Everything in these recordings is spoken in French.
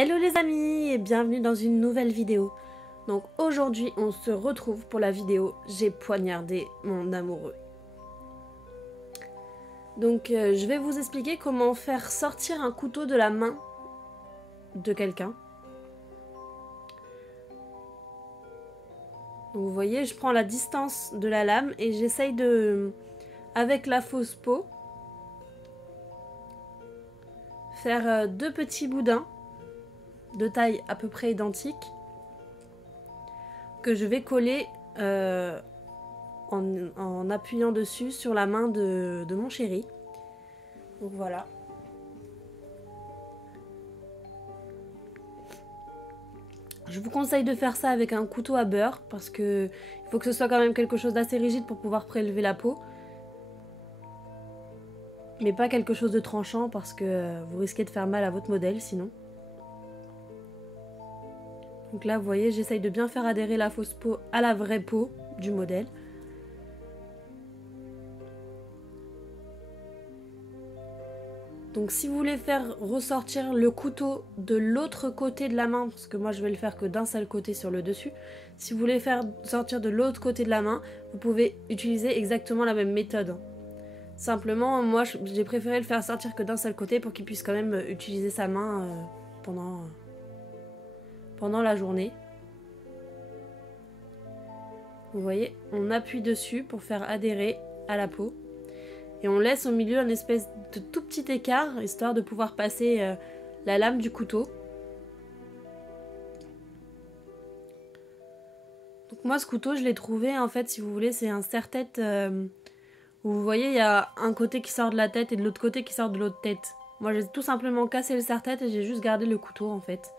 Hello les amis et bienvenue dans une nouvelle vidéo. Donc aujourd'hui on se retrouve pour la vidéo J'ai poignardé mon amoureux. Donc je vais vous expliquer comment faire sortir un couteau de la main de quelqu'un. Donc vous voyez, je prends la distance de la lame et j'essaye de, avec la fausse peau, faire deux petits boudins de taille à peu près identique que je vais coller en appuyant dessus sur la main de mon chéri. Donc voilà. Je vous conseille de faire ça avec un couteau à beurre parce que il faut que ce soit quand même quelque chose d'assez rigide pour pouvoir prélever la peau. Mais pas quelque chose de tranchant parce que vous risquez de faire mal à votre modèle sinon. Donc là vous voyez, j'essaye de bien faire adhérer la fausse peau à la vraie peau du modèle. Donc si vous voulez faire ressortir le couteau de l'autre côté de la main, parce que moi je vais le faire que d'un seul côté sur le dessus, si vous voulez faire sortir de l'autre côté de la main, vous pouvez utiliser exactement la même méthode. Simplement, moi j'ai préféré le faire sortir que d'un seul côté pour qu'il puisse quand même utiliser sa main pendant la journée. Vous voyez, on appuie dessus pour faire adhérer à la peau. Et on laisse au milieu un espèce de tout petit écart, histoire de pouvoir passer la lame du couteau. Donc moi ce couteau je l'ai trouvé, en fait si vous voulez c'est un serre-tête où vous voyez il y a un côté qui sort de la tête et de l'autre côté qui sort de l'autre tête. Moi j'ai tout simplement cassé le serre-tête et j'ai juste gardé le couteau en fait.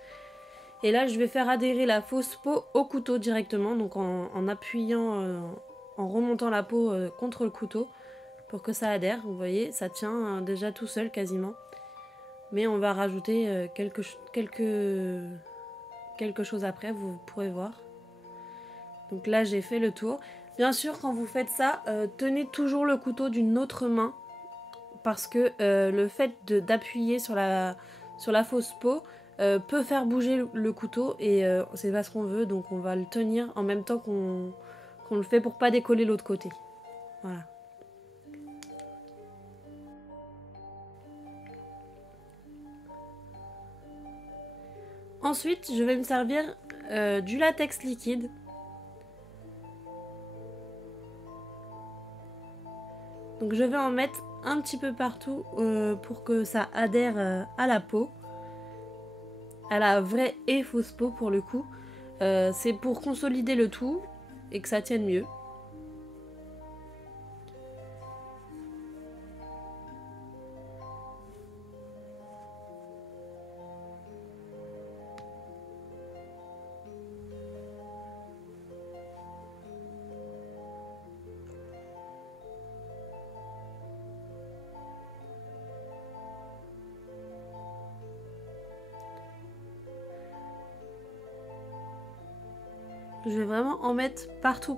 Et là je vais faire adhérer la fausse peau au couteau directement, donc en appuyant, en remontant la peau contre le couteau. Pour que ça adhère, vous voyez, ça tient déjà tout seul quasiment. Mais on va rajouter quelque chose après, vous pourrez voir. Donc là, j'ai fait le tour. Bien sûr, quand vous faites ça, tenez toujours le couteau d'une autre main. Parce que le fait d'appuyer sur la fausse peau peut faire bouger le couteau. Et c'est pas ce qu'on veut, donc on va le tenir en même temps qu'on le fait pour pas décoller l'autre côté. Voilà. Ensuite, je vais me servir du latex liquide. Donc je vais en mettre un petit peu partout pour que ça adhère à la peau. À la vraie et fausse peau pour le coup. C'est pour consolider le tout et que ça tienne mieux. Je vais vraiment en mettre partout.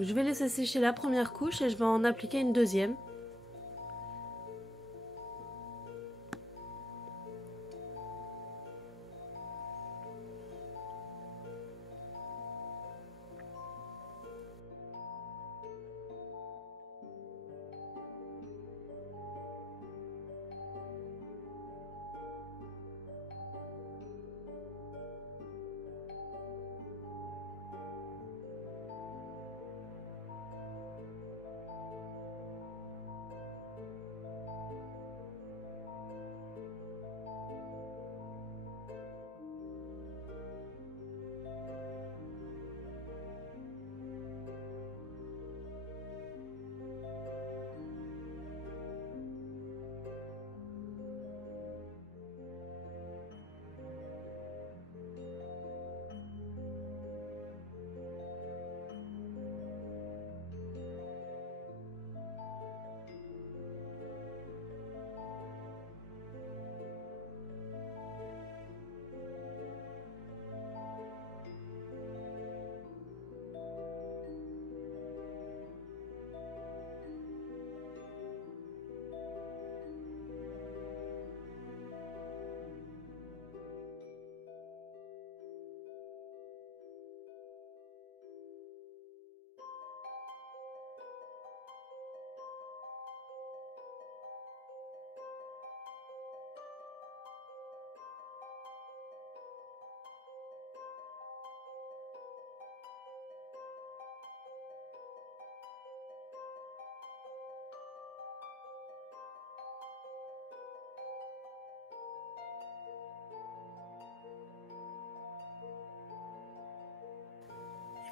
Je vais laisser sécher la première couche et je vais en appliquer une deuxième.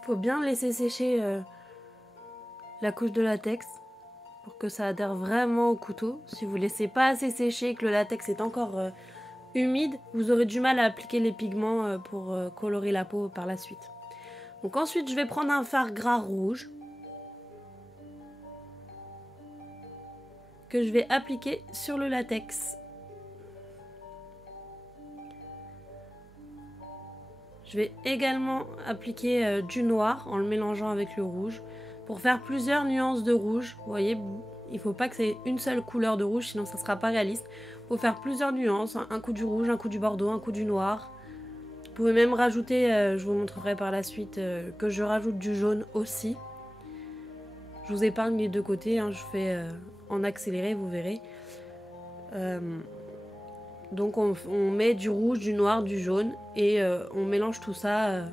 Faut bien laisser sécher la couche de latex pour que ça adhère vraiment au couteau. Si vous laissez pas assez sécher et que le latex est encore humide, vous aurez du mal à appliquer les pigments pour colorer la peau par la suite. Donc ensuite, je vais prendre un fard gras rouge que je vais appliquer sur le latex. Je vais également appliquer du noir en le mélangeant avec le rouge pour faire plusieurs nuances de rouge. Vous voyez, il ne faut pas que c'est une seule couleur de rouge, sinon ça ne sera pas réaliste. Il faut faire plusieurs nuances, un coup du rouge, un coup du bordeaux, un coup du noir. Vous pouvez même rajouter, je vous montrerai par la suite, que je rajoute du jaune aussi. Je vous épargne les deux côtés, hein, je fais en accéléré, vous verrez. Donc on met du rouge, du noir, du jaune et on mélange tout ça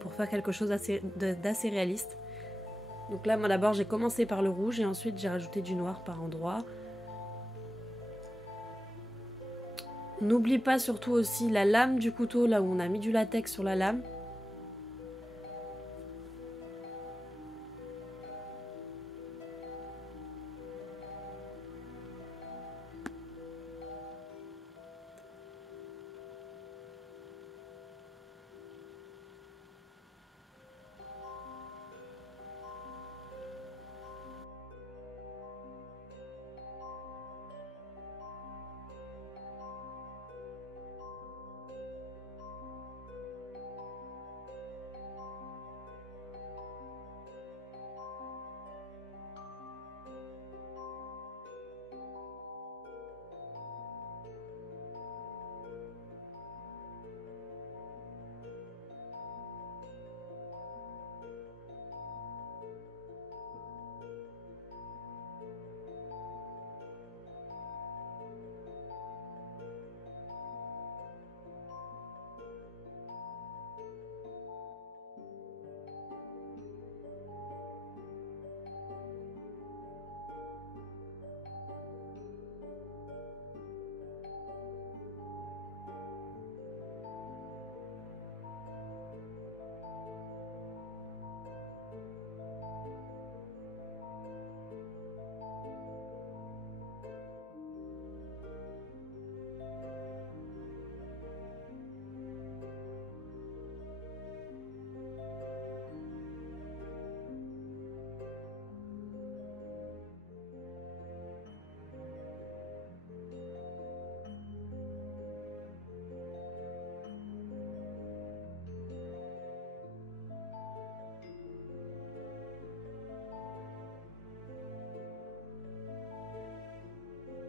pour faire quelque chose d'assez réaliste. Donc là, moi d'abord j'ai commencé par le rouge et ensuite j'ai rajouté du noir par endroits. N'oublie pas surtout aussi la lame du couteau, là où on a mis du latex sur la lame.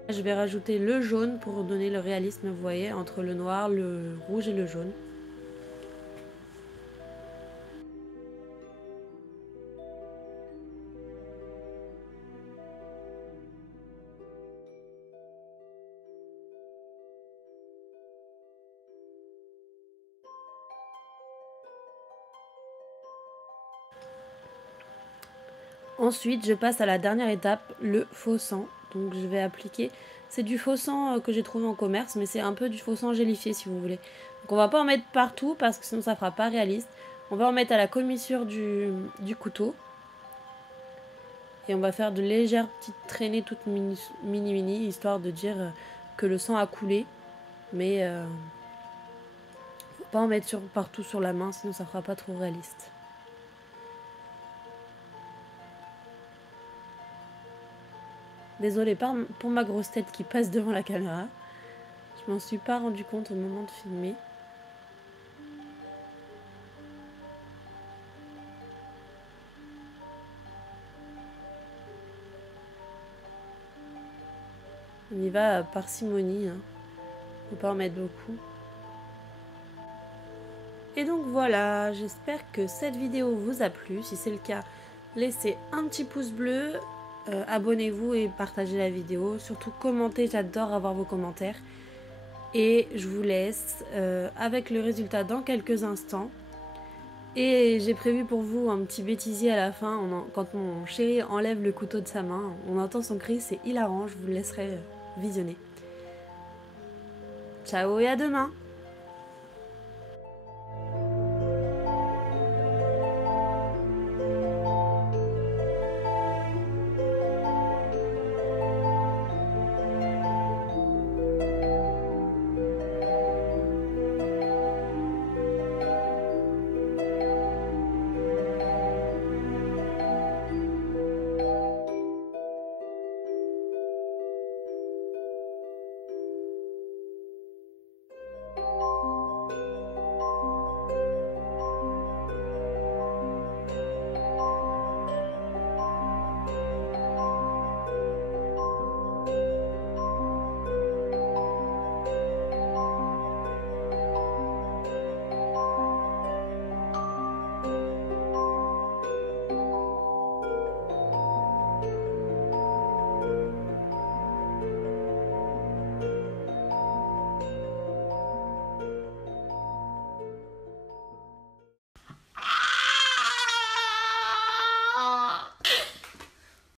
Je vais rajouter le jaune pour donner le réalisme, vous voyez, entre le noir, le rouge et le jaune. Ensuite, je passe à la dernière étape, le faux sang. Donc je vais appliquer, c'est du faux sang que j'ai trouvé en commerce, mais c'est un peu du faux sang gélifié si vous voulez. Donc on va pas en mettre partout parce que sinon ça fera pas réaliste. On va en mettre à la commissure du couteau. Et on va faire de légères petites traînées toutes mini, histoire de dire que le sang a coulé. Mais faut pas en mettre partout sur la main, sinon ça fera pas trop réaliste. Désolée pour ma grosse tête qui passe devant la caméra. Je m'en suis pas rendu compte au moment de filmer. On y va à parcimonie, hein. Faut pas en mettre beaucoup. Et donc voilà, j'espère que cette vidéo vous a plu. Si c'est le cas, laissez un petit pouce bleu. Abonnez-vous et partagez la vidéo. Surtout commentez, j'adore avoir vos commentaires. Et je vous laisse avec le résultat dans quelques instants. Et j'ai prévu pour vous un petit bêtisier à la fin. Quand mon chéri enlève le couteau de sa main, on entend son cri, c'est hilarant. Je vous le laisserai visionner. Ciao et à demain!